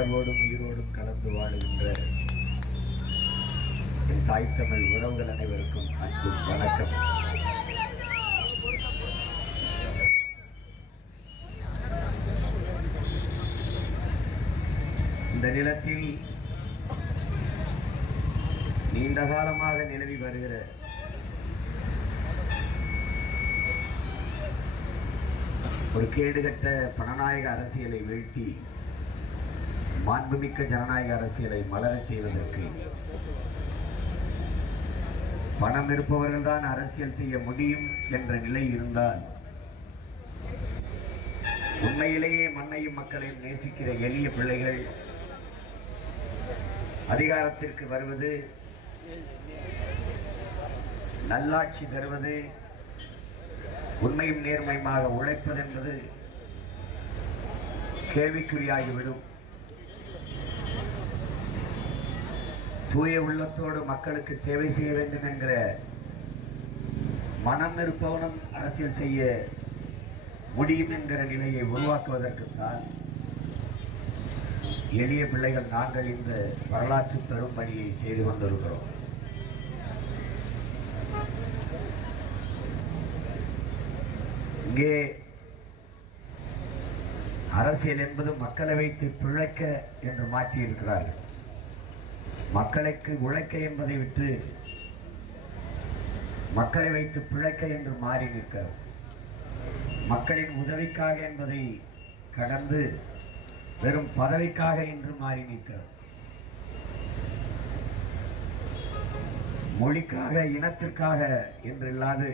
உணர்வோடும் உயிரோடும் கலந்து வாழுகின்ற என் தாய் தமிழ் உறவுகள் அனைவருக்கும் அன்பு வணக்கம். இந்த நிலத்தில் நீண்ட காலமாக நிலவி வருகிற ஒரு கேடுகட்ட பணநாயக அரசியலை வீழ்த்தி மாண்புமிக்க ஜனநாயக அரசியலை மலரச் செய்வதற்கு பணம் இருப்பவர்கள் தான் அரசியல் செய்ய முடியும் என்ற நிலை இருந்தால் உண்மையிலேயே மண்ணையும் மக்களையும் நேசிக்கிற எளிய பிள்ளைகள் அதிகாரத்திற்கு வருவது, நல்லாட்சி தருவது, உண்மையும் நேர்மையுமாக உழைப்பது என்பது கேள்விக்குறியாகிவிடும். தூய உள்ளத்தோடு மக்களுக்கு சேவை செய்ய வேண்டும் என்கிற மனம் இருப்பவனும் அரசியல் செய்ய முடியும் என்கிற நிலையை உருவாக்குவதற்குத்தான் எளிய பிள்ளைகள் நாங்கள் இந்த வரலாற்று பெரும் பணியை செய்து கொண்டிருக்கிறோம். இங்கே அரசியல் என்பது மக்களை வைத்து பிழைக்க என்று மாற்றியிருக்கிறார்கள். மக்களுக்கு உழைக்க என்பதை விட்டு மக்களை வைத்து பிழைக்க என்று மாறி நிற்கிறது. மக்களின் உதவிக்காக என்பதை கடந்து வெறும் பதவிக்காக என்று மாறி நிற்கிறது. மொழிக்காக, இனத்திற்காக என்று இல்லாது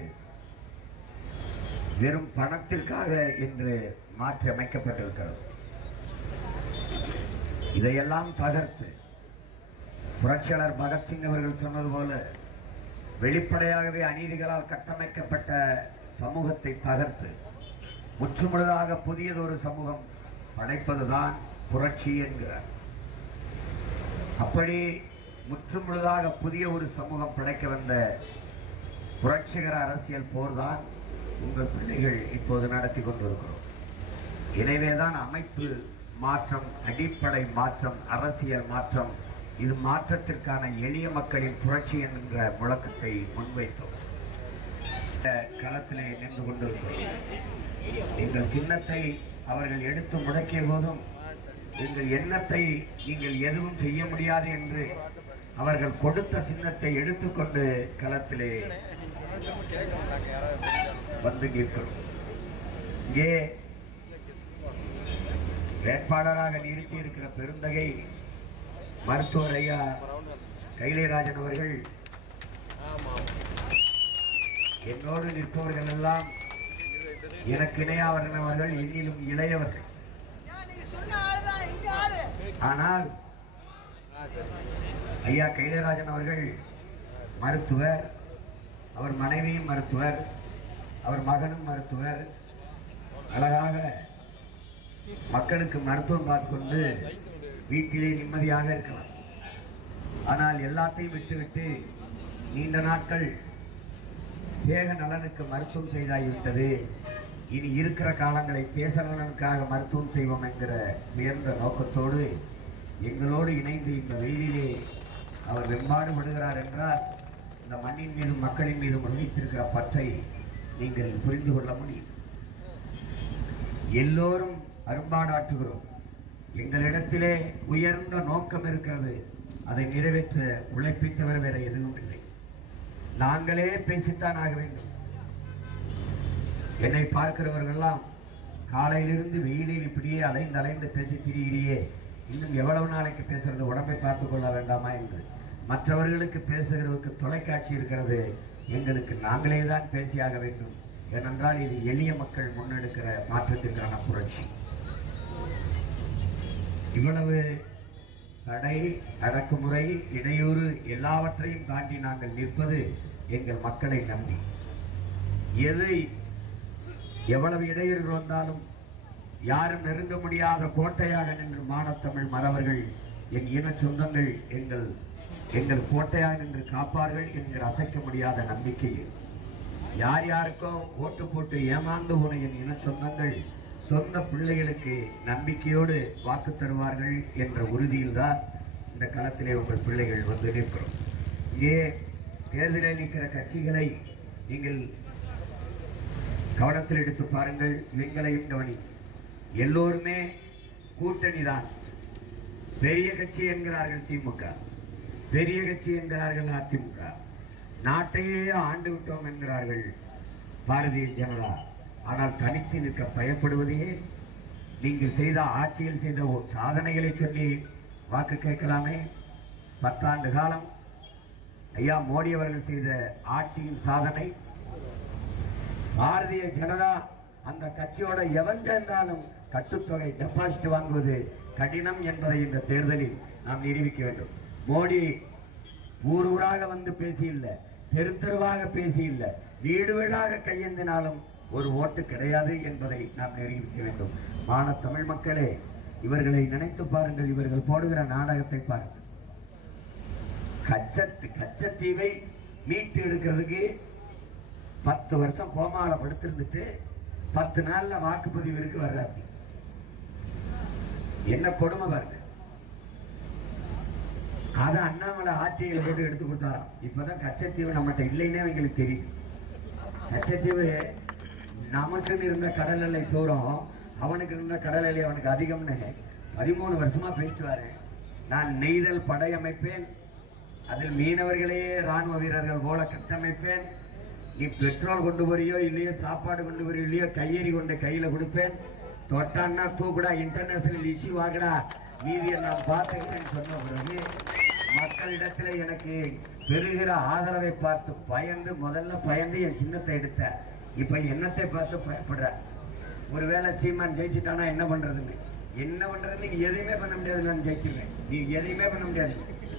வெறும் பணத்திற்காக என்று மாற்றி அமைக்கப்பட்டிருக்கிறது. இதையெல்லாம் தகர்த்து புரட்சியாளர் பகத்சிங் அவர்கள் சொன்னது போல வெளிப்படையாகவே அநீதிகளால் கட்டமைக்கப்பட்ட சமூகத்தை தகர்த்து முற்றுமுழுதாக புதியதொரு சமூகம் படைப்பதுதான் புரட்சி என்கிறார். அப்படி முற்றுமுழுதாக புதிய ஒரு சமூகம் படைக்க வந்த புரட்சிகர அரசியல் போர்தான் உங்கள் பிள்ளைகள் இப்போது நடத்தி கொண்டிருக்கிறோம். எனவேதான் அமைப்பு மாற்றம், அடிப்படை மாற்றம், அரசியல் மாற்றம், இது மாற்றத்திற்கான எளிய மக்களின் புரட்சி என்கிற முழக்கத்தை முன்வைத்தோம். களத்திலே நின்று கொண்டிருக்கிறோம். எங்கள் சின்னத்தை அவர்கள் எடுத்து முடக்கிய போதும் எங்கள் எண்ணத்தை நீங்கள் எதுவும் செய்ய முடியாது என்று அவர்கள் கொடுத்த சின்னத்தை எடுத்துக்கொண்டு களத்திலே வந்து நிற்கிறோம். இங்கே வேட்பாளராக நிறுத்தி இருக்கிற பெருந்தகை மருத்துவர் ஐயா கைலைராஜன் அவர்கள், என்னோடு நிற்பவர்கள் எல்லாம் எனக்கு இணையாவர்கள், என்னிலும் இளையவர்கள். ஆனால் ஐயா கைலைராஜன் அவர்கள் மருத்துவர், அவர் மனைவியும் மருத்துவர், அவர் மகனும் மருத்துவர். அழகாக மக்களுக்கு மருத்துவம் பார்த்துக்கொண்டு வீட்டிலே நிம்மதியாக இருக்கலாம். ஆனால் எல்லாத்தையும் விட்டுவிட்டு நீண்ட நாட்கள் தேக நலனுக்கு மருத்துவம் செய்தாகிவிட்டது, இனி இருக்கிற காலங்களை தேச நலனுக்காக மருத்துவம் செய்வோம் என்கிற உயர்ந்த நோக்கத்தோடு எங்களோடு இணைந்து இந்த வெயிலிலே அவர் வெம்பாடுபடுகிறார் என்றால் இந்த மண்ணின் மீதும் மக்களின் மீதும் வகித்திருக்கிற பற்றை நீங்கள் புரிந்து கொள்ள முடியும். எல்லோரும் அரும்பாடாற்றுகிறோம். எங்களிடத்திலே உயர்ந்த நோக்கம் இருக்கிறது, அதை நிறைவேற்ற உழைப்பை தவிர வேற எதுவும் இல்லை. நாங்களே பேசித்தான் ஆக வேண்டும். என்னை பார்க்கிறவர்கள்லாம் காலையிலிருந்து வெயிலில் இப்படியே அலைந்து அலைந்து பேசி திரியிறியே, இன்னும் எவ்வளவு நாளைக்கு பேசுறது, உடம்பை பார்த்துக் கொள்ள வேண்டாமா என்று. மற்றவர்களுக்கு பேசுகிறதுக்கு தொலைக்காட்சி இருக்கிறது, எங்களுக்கு நாங்களே தான் பேசியாக வேண்டும். ஏனென்றால் இது எளிய மக்கள் முன்னெடுக்கிற மாற்றத்திற்கான புரட்சி. இவ்வளவு தடை, அடக்குமுறை, இடையூறு எல்லாவற்றையும் தாண்டி நாங்கள் நிற்பது எங்கள் மக்களை நம்பி. எவ்வளவு இடையூறு வந்தாலும் யாரும் நெருங்க முடியாத கோட்டையாக நின்று மானத்தமிழ் மறவர்கள், என் இன சொந்தங்கள் எங்கள் கோட்டையாக நின்று காப்பார்கள் என்கிற அசைக்க முடியாத நம்பிக்கையில் யார் யாருக்கோ ஓட்டு போட்டு ஏமாந்து போன என் இன சொந்தங்கள் சொந்த பிள்ளைகளுக்கு நம்பிக்கையோடு வாக்கு தருவார்கள் என்ற உறுதியில் தான் இந்த களத்திலே உங்கள் பிள்ளைகள் வந்து நிற்கிறோம். இங்கே தேர்தலில் நிற்கிற கட்சிகளை நீங்கள் கவனத்தில் எடுத்து பாருங்கள், எங்களையும் கவனி. எல்லோருமே கூட்டணி தான். பெரிய கட்சி என்கிறார்கள் திமுக, பெரிய கட்சி என்கிறார்கள் அதிமுக, நாட்டையே ஆண்டு விட்டோம் என்கிறார்கள் பாரதிய ஜனதா. ஆனால் தனிச்சு நிற்க பயப்படுவதையே நீங்கள் செய்த ஆட்சியில் செய்த சாதனைகளை சொல்லி வாக்கு கேட்கலாமே. 10 ஆண்டு காலம் ஐயா மோடி அவர்கள் செய்த ஆட்சியின் சாதனை. பாரதிய ஜனதா அந்த கட்சியோட எவன் சேர்ந்தாலும் கட்டுத்தொகை டெபாசிட் வாங்குவது கடினம் என்பதை இந்த தேர்தலில் நாம் நிரூபிக்க வேண்டும். மோடி ஊர் ஊராக வந்து பேசியில்லை, தெரு தெருவாக பேசியில்லை, வீடு வீடாக கையேந்தினாலும் ஒரு ஓட்டு கிடையாது என்பதை நாம் நிரூபிக்க வேண்டும். மான தமிழ் மக்களே, இவர்களை நினைத்து பாருங்கள், இவர்கள் போடுகிற நாடகத்தை பாருங்கள். கச்சத்தீவை மீட்டு எடுக்கிறதுக்கு 10 வருஷம் கோமால படுத்திருந்துட்டு 10 நாள்ல வாக்குப்பதிவிற்கு வர்றாரு. என்ன கொடுமை பாருங்க. அதை அண்ணாமலை ஆட்சியில் போட்டு எடுத்து கொடுத்தாராம். இப்பதான் கச்சத்தீவு நம்மகிட்ட இல்லைன்னே எங்களுக்கு தெரியும். கச்சத்தீவு நமக்குன்னு இருந்த கடல் எல்லை தூரம், அவனுக்கு இருந்த கடல் எல்லை அவனுக்கு அதிகம்னு 13 வருஷமா பேசுவாரு. நான் நெய்தல் படை அமைப்பேன், அதில் மீனவர்களையே ராணுவ வீரர்கள் போல கட்டமைப்பேன். நீ பெட்ரோல் கொண்டு வரியோ இல்லையோ, சாப்பாடு கொண்டு வரியோ இல்லையோ, கையெறி கொண்டு கையில கொடுப்பேன், தொட்டான்னா தூக்குடா, இன்டர்நேஷனல் இஷ்யூ ஆகுடா, மீதியை நான் பார்த்துக்கிறேன்னு சொன்ன பிறகு மக்களிடத்தில் எனக்கு பெறுகிற ஆதரவை பார்த்து முதல்ல பயந்து என் சின்னத்தை எடுத்தேன். இப்ப என்னத்தை பார்த்து பயப்படுற. ஒருவேளை சீமான் ஜெயிச்சுட்டானா என்ன பண்றதுன்னு நீங்க எதையுமே பண்ண முடியாது. நான் ஜெயிச்சிருவேன், நீ எதையுமே பண்ண முடியாது.